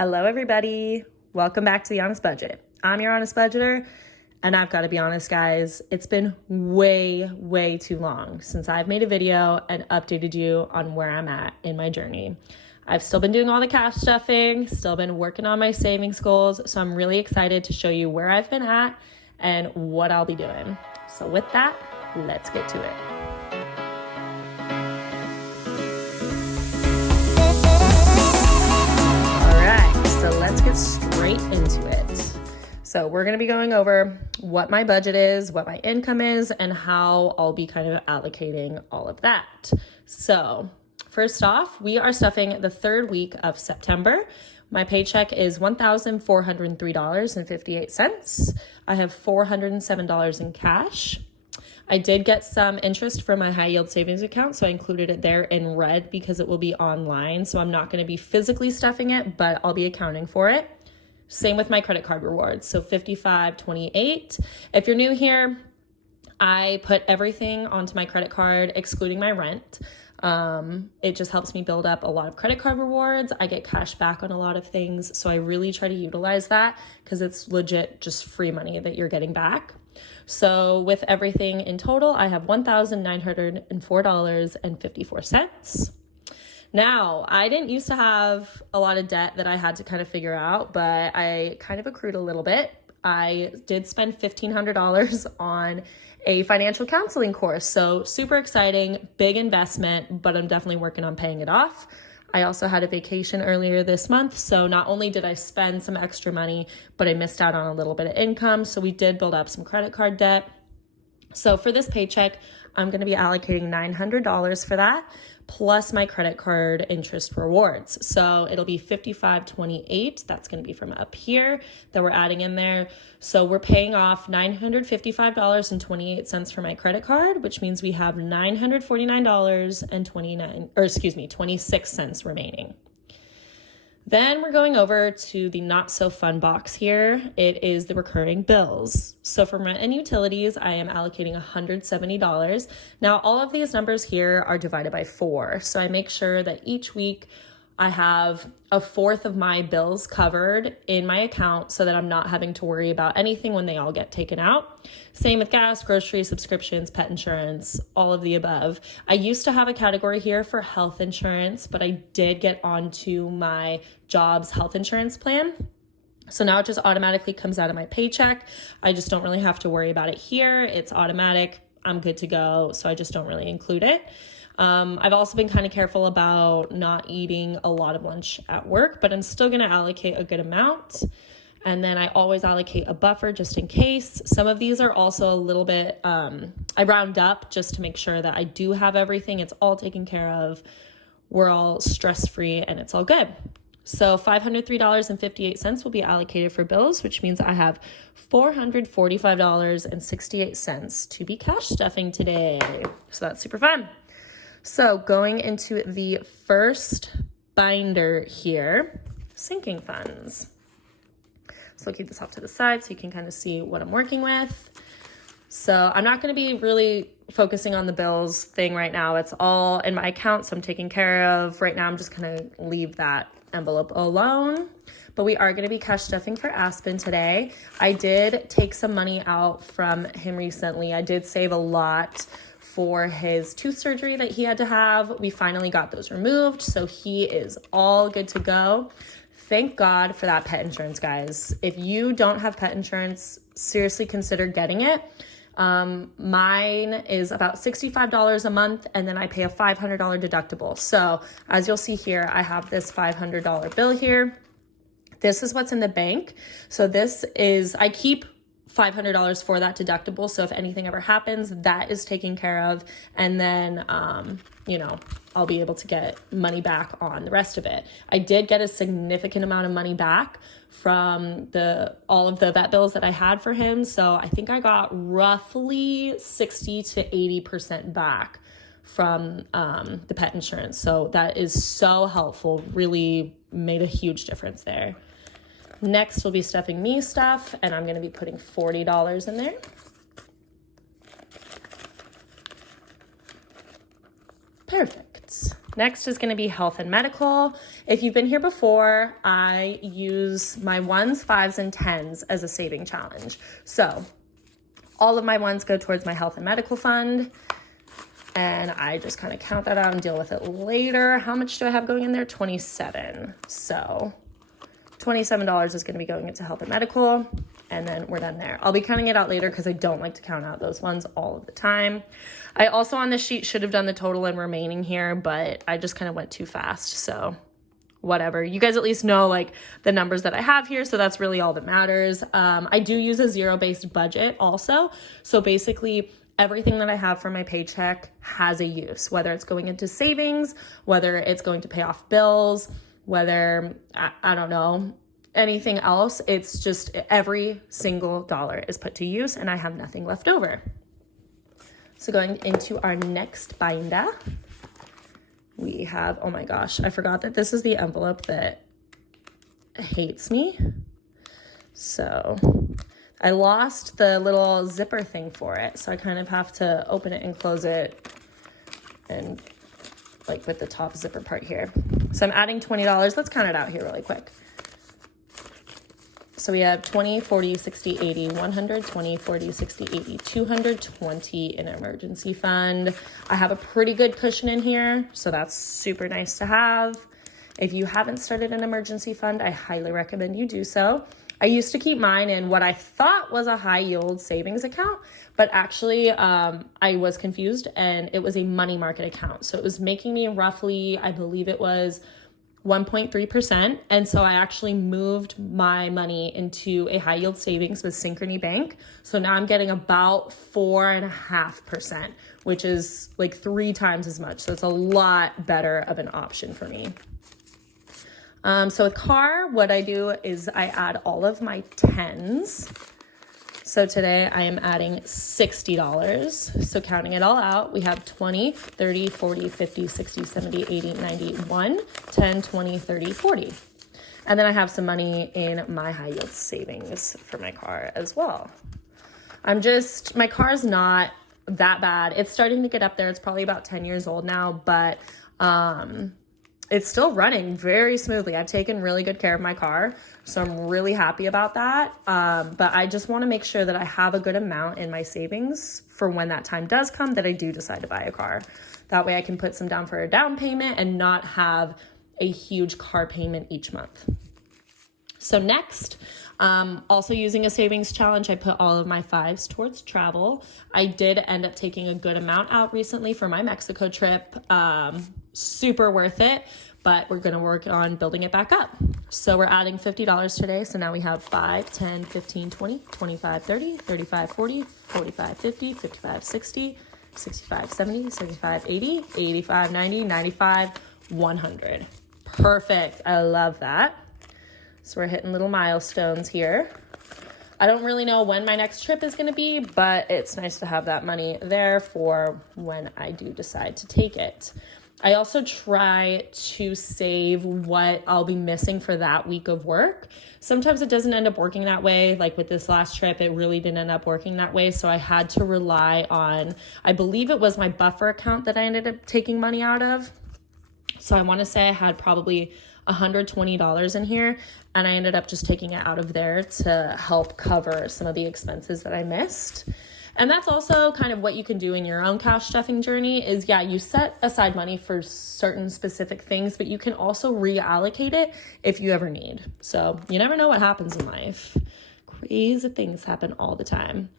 Hello, everybody. Welcome back to The Honest Budget. I'm your honest budgeter, and I've got to be honest, guys, it's been way too long since I've made a video and updated you on where I'm at in my journey. I've still been doing all the cash stuffing, still been working on my savings goals, so I'm really excited to show you where I've been at and what I'll be doing. So with that, let's get to it. So let's get straight into it. So we're going to be going over what my budget is, what my income is, and how I'll be kind of allocating all of that. So first off, we are stuffing the third week of September. My paycheck is $1,403.58. I have $407 in cash. I did get some interest from my high yield savings account, so I included it there in red because it will be online. So I'm not going to be physically stuffing it, but I'll be accounting for it. Same with my credit card rewards. So $55.28. If you're new here, I put everything onto my credit card, excluding my rent. It just helps me build up a lot of credit card rewards. I get cash back on a lot of things. So I really try to utilize that because it's legit just free money that you're getting back. So with everything in total, I have $1,904.54. Now, I didn't used to have a lot of debt that I had to kind of figure out, but I kind of accrued a little bit. I did spend $1,500 on a financial counseling course. So super exciting, big investment, but I'm definitely working on paying it off. I also had a vacation earlier this month, so not only did I spend some extra money, but I missed out on a little bit of income, so we did build up some credit card debt. So for this paycheck, I'm going to be allocating $900 for that, plus my credit card interest rewards. So it'll be $55.28. That's going to be from up here that we're adding in there. So we're paying off $955.28 for my credit card, which means we have $949.26 remaining. Then we're going over to the not so fun box here. It is the recurring bills. So for rent and utilities, I am allocating $170. Now, all of these numbers here are divided by 4. So I make sure that each week I have a fourth of my bills covered in my account so that I'm not having to worry about anything when they all get taken out. Same with gas, groceries, subscriptions, pet insurance, all of the above. I used to have a category here for health insurance, but I did get onto my job's health insurance plan. So now it just automatically comes out of my paycheck. I just don't really have to worry about it here. It's automatic. I'm good to go. So I just don't really include it. I've also been kind of careful about not eating a lot of lunch at work, but I'm still going to allocate a good amount. And then I always allocate a buffer just in case. Some of these are also a little bit, I round up just to make sure that I do have everything. It's all taken care of. We're all stress-free and it's all good. So $503.58 will be allocated for bills, which means I have $445.68 to be cash stuffing today. So that's super fun. So going into the first binder here, sinking funds. So I'll keep this off to the side so you can kind of see what I'm working with. So I'm not going to be really focusing on the bills thing right now. It's all in my account, so I'm taking care of. Right now, I'm just going to leave that envelope alone. But we are going to be cash stuffing for Aspen today. I did take some money out from him recently. I did save a lot for his tooth surgery that he had to have. We finally got those removed, so he is all good to go. Thank God for that pet insurance, guys. If you don't have pet insurance, seriously consider getting it. Mine is about $65 a month, and then I pay a $500 deductible. So as you'll see here, I have this $500 bill here. This is what's in the bank. So this is, I keep $500 for that deductible. So if anything ever happens, that is taken care of. And then, I'll be able to get money back on the rest of it. I did get a significant amount of money back from all of the vet bills that I had for him. So I think I got roughly 60 to 80% back from the pet insurance. So that is so helpful. Really made a huge difference there. Next, we'll be stuffing me stuff, and I'm going to be putting $40 in there. Perfect. Next is going to be health and medical. If you've been here before, I use my 1s, 5s, and 10s as a saving challenge. So all of my 1s go towards my health and medical fund, and I just kind of count that out and deal with it later. How much do I have going in there? 27. So $27 is going to be going into health and medical, and then we're done there. I'll be counting it out later because I don't like to count out those ones all of the time. I also on this sheet should have done the total and remaining here, but I just kind of went too fast. So whatever. You guys at least know like the numbers that I have here. So that's really all that matters. I do use a zero-based budget also. So basically everything that I have for my paycheck has a use, whether it's going into savings, whether it's going to pay off bills, whether, I don't know, anything else. It's just every single dollar is put to use and I have nothing left over. So going into our next binder, we have, oh my gosh, I forgot that this is the envelope that hates me. So I lost the little zipper thing for it. So I kind of have to open it and close it and like with the top zipper part here. So I'm adding $20. Let's count it out here really quick. So we have 20, 40, 60, 80, 100, 20, 40, 60, 80, 220 in emergency fund. I have a pretty good cushion in here, so that's super nice to have. If you haven't started an emergency fund, I highly recommend you do so. I used to keep mine in what I thought was a high yield savings account, but actually I was confused and it was a money market account. So it was making me roughly, I believe it was 1.3%. And so I actually moved my money into a high yield savings with Synchrony Bank. So now I'm getting about 4.5%, which is like 3 times as much. So it's a lot better of an option for me. So with car, what I do is I add all of my 10s. So today I am adding $60. So counting it all out, we have 20, 30, 40, 50, 60, 70, 80, 90, 1, 10, 20, 30, 40. And then I have some money in my high yield savings for my car as well. My car's not that bad. It's starting to get up there. It's probably about 10 years old now, but it's still running very smoothly. I've taken really good care of my car, so I'm really happy about that. But I just want to make sure that I have a good amount in my savings for when that time does come that I do decide to buy a car. That way I can put some down for a down payment and not have a huge car payment each month. So next, also using a savings challenge, I put all of my 5s towards travel. I did end up taking a good amount out recently for my Mexico trip. Super worth it, but we're going to work on building it back up. So we're adding $50 today. So now we have 5, 10, 15, 20, 25, 30, 35, 40, 45, 50, 55, 60, 65, 70, 75, 80, 85, 90, 95, 100. Perfect. I love that. So we're hitting little milestones here. I don't really know when my next trip is going to be, but it's nice to have that money there for when I do decide to take it. I also try to save what I'll be missing for that week of work. Sometimes it doesn't end up working that way. Like with this last trip, it really didn't end up working that way. So I had to rely on, I believe it was my buffer account that I ended up taking money out of. So I want to say I had probably $120 in here, and I ended up just taking it out of there to help cover some of the expenses that I missed. And that's also kind of what you can do in your own cash stuffing journey is, yeah, you set aside money for certain specific things, but you can also reallocate it if you ever need. So you never know what happens in life. Crazy things happen all the time.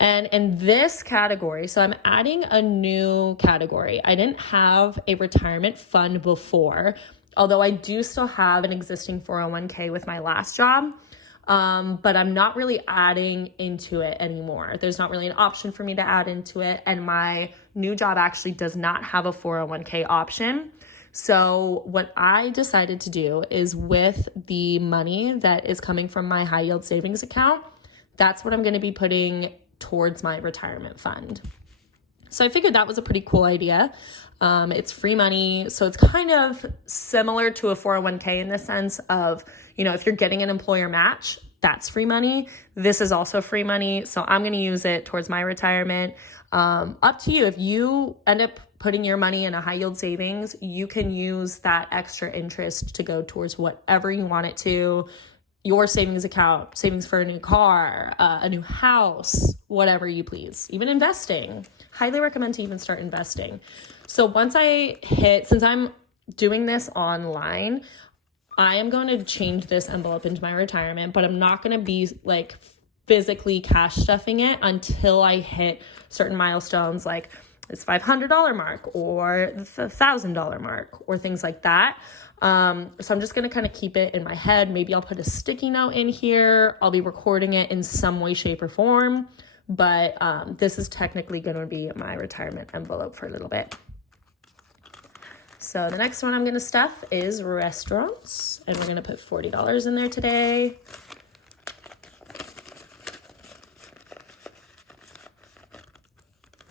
And in this category, so I'm adding a new category. I didn't have a retirement fund before, although I do still have an existing 401k with my last job. But I'm not really adding into it anymore. There's not really an option for me to add into it. And my new job actually does not have a 401k option. So what I decided to do is with the money that is coming from my high yield savings account, that's what I'm going to be putting towards my retirement fund. So I figured that was a pretty cool idea. It's free money. So it's kind of similar to a 401k in the sense of, if you're getting an employer match, that's free money. This is also free money. So I'm going to use it towards my retirement. Up to you. If you end up putting your money in a high yield savings, you can use that extra interest to go towards whatever you want it to. Your savings account, savings for a new car, a new house, whatever you please. Even investing. Highly recommend to even start investing. So once since I'm doing this online, I am going to change this envelope into my retirement, but I'm not going to be like physically cash stuffing it until I hit certain milestones, like this $500 mark or the $1,000 mark or things like that. So I'm just going to kind of keep it in my head. Maybe I'll put a sticky note in here. I'll be recording it in some way, shape, or form. But this is technically going to be my retirement envelope for a little bit. So the next one I'm going to stuff is restaurants. And we're going to put $40 in there today.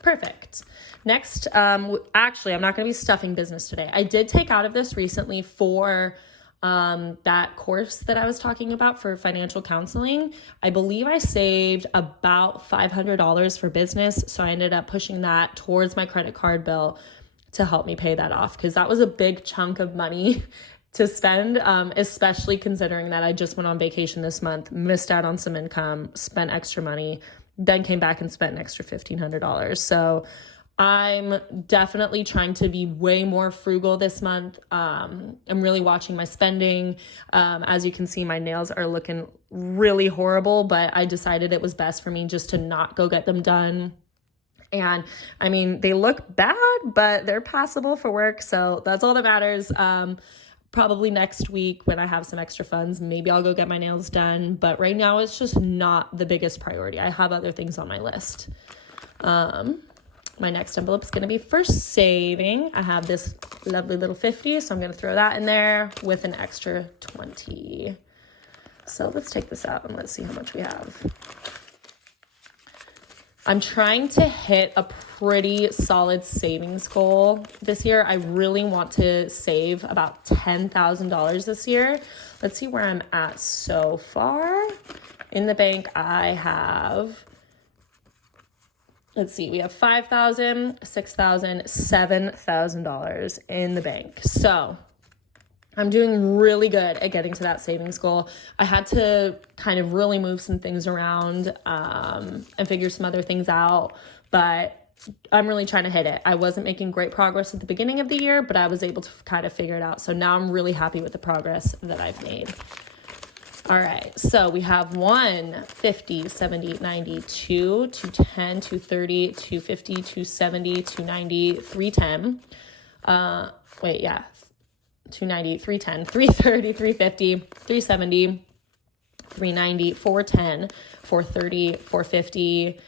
Perfect. Next, actually, I'm not going to be stuffing business today. I did take out of this recently for that course that I was talking about for financial counseling. I believe I saved about $500 for business. So I ended up pushing that towards my credit card bill to help me pay that off, because that was a big chunk of money to spend, especially considering that I just went on vacation this month, missed out on some income, spent extra money, then came back and spent an extra $1,500. So I'm definitely trying to be way more frugal this month. I'm really watching my spending. As you can see, my nails are looking really horrible, but I decided it was best for me just to not go get them done. And I mean, they look bad, but they're passable for work. So that's all that matters. Probably next week when I have some extra funds, maybe I'll go get my nails done. But right now it's just not the biggest priority. I have other things on my list. My next envelope is going to be for saving. I have this lovely little 50, so I'm going to throw that in there with an extra 20. So let's take this out and let's see how much we have. I'm trying to hit a pretty solid savings goal this year. I really want to save about $10,000 this year. Let's see where I'm at so far. In the bank, I have... Let's see, we have $5,000, $6,000, $7,000 in the bank. So I'm doing really good at getting to that savings goal. I had to kind of really move some things around and figure some other things out, but I'm really trying to hit it. I wasn't making great progress at the beginning of the year, but I was able to kind of figure it out. So now I'm really happy with the progress that I've made. All right, so we have 1, 50, 70, 90, 2, 210, 230, 250, 270, 290, 310. 290, 310, 330, 350, 370, 390, 410, 430, 450,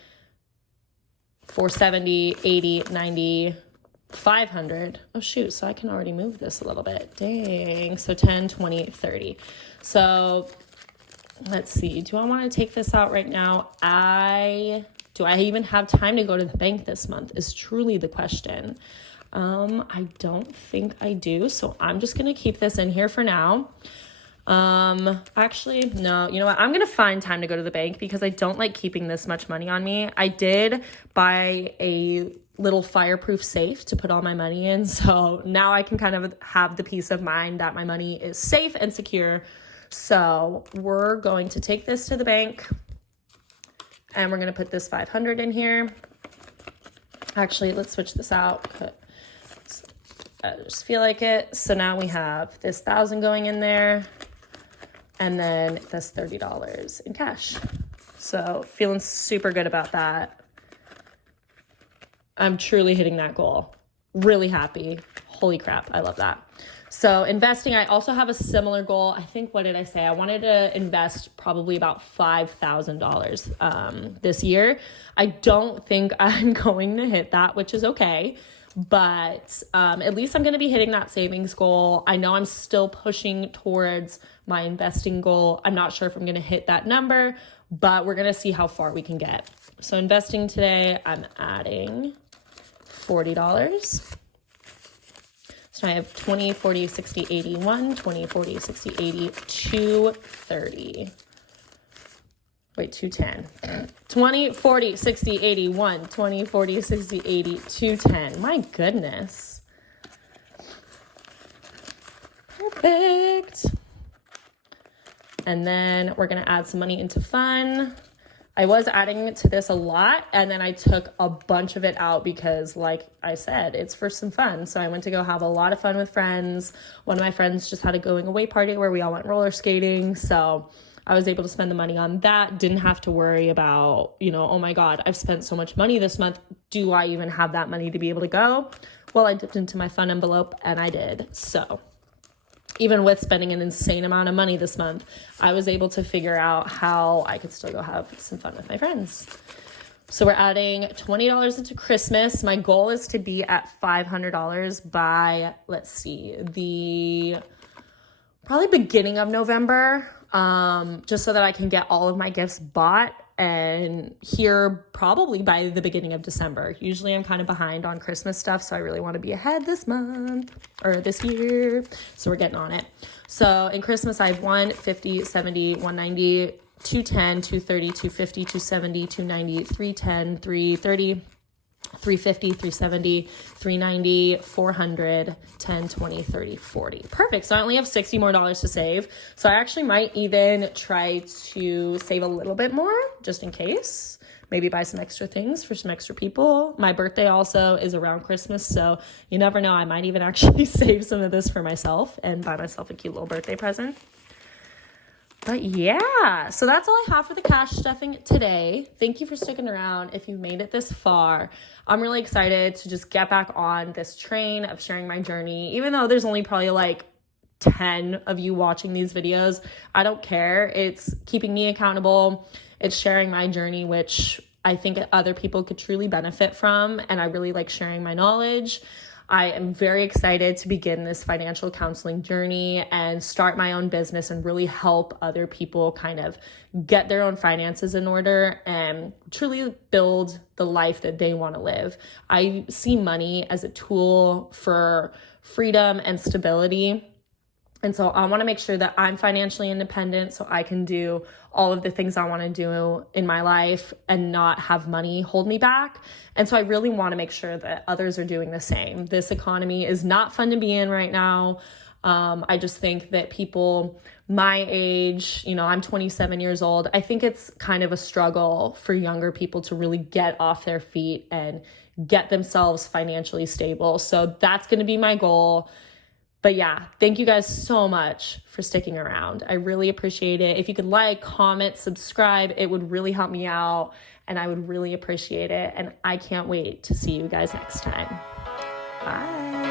470, 80, 90, 500. Oh shoot, so I can already move this a little bit. Dang. So 10, 20, 30. So let's see. Do I want to take this out right now? Do I even have time to go to the bank this month is truly the question. I don't think I do. So I'm just going to keep this in here for now. Actually, no, you know what? I'm going to find time to go to the bank because I don't like keeping this much money on me. I did buy a little fireproof safe to put all my money in. So now I can kind of have the peace of mind that my money is safe and secure. So we're going to take this to the bank and we're going to put this 500 in here. Actually, let's switch this out. I just feel like it. So now we have this 1,000 going in there and then this $30 in cash. So feeling super good about that. I'm truly hitting that goal. Really happy. Holy crap. I love that. So investing, I also have a similar goal. I think, what did I say? I wanted to invest probably about $5,000 this year. I don't think I'm going to hit that, which is okay. But at least I'm going to be hitting that savings goal. I know I'm still pushing towards my investing goal. I'm not sure if I'm going to hit that number, but we're going to see how far we can get. So investing today, I'm adding $40. So I have 20, 40, 60, 80, 1, 20, 40, 60, 80, 230. Wait, 210. 20, 40, 60, 80, 1, 20, 40, 60, 80, 210. My goodness. Perfect. And then we're going to add some money into fun. I was adding to this a lot, and then I took a bunch of it out because, like I said, it's for some fun. So I went to go have a lot of fun with friends. One of my friends just had a going away party where we all went roller skating. So I was able to spend the money on that. Didn't have to worry about, oh my God, I've spent so much money this month. Do I even have that money to be able to go? Well, I dipped into my fun envelope and I did. So even with spending an insane amount of money this month, I was able to figure out how I could still go have some fun with my friends. So we're adding $20 into Christmas. My goal is to be at $500 by, the probably beginning of November, just so that I can get all of my gifts bought and here probably by the beginning of December. Usually I'm kind of behind on Christmas stuff, so I really want to be ahead this month or this year. So we're getting on it. So in Christmas, I have 1, 50, 70, 190, 210, 230, 250, 270, 290, 310, 330, 350, 370, 390, 400, 10, 20, 30, 40. Perfect. So I only have $60 more to save. So I actually might even try to save a little bit more just in case. Maybe buy some extra things for some extra people. My birthday also is around Christmas, so you never know. I might even actually save some of this for myself and buy myself a cute little birthday present. But yeah, so that's all I have for the cash stuffing today. Thank you for sticking around. If you've made it this far, I'm really excited to just get back on this train of sharing my journey. Even though there's only probably like 10 of you watching these videos, I don't care. It's keeping me accountable. It's sharing my journey, which I think other people could truly benefit from. And I really like sharing my knowledge. I am very excited to begin this financial counseling journey and start my own business and really help other people kind of get their own finances in order and truly build the life that they want to live. I see money as a tool for freedom and stability. And so I want to make sure that I'm financially independent so I can do all of the things I want to do in my life and not have money hold me back. And so I really want to make sure that others are doing the same. This economy is not fun to be in right now. I just think that people my age, I'm 27 years old. I think it's kind of a struggle for younger people to really get off their feet and get themselves financially stable. So that's going to be my goal. But yeah, thank you guys so much for sticking around. I really appreciate it. If you could like, comment, subscribe, it would really help me out and I would really appreciate it. And I can't wait to see you guys next time. Bye.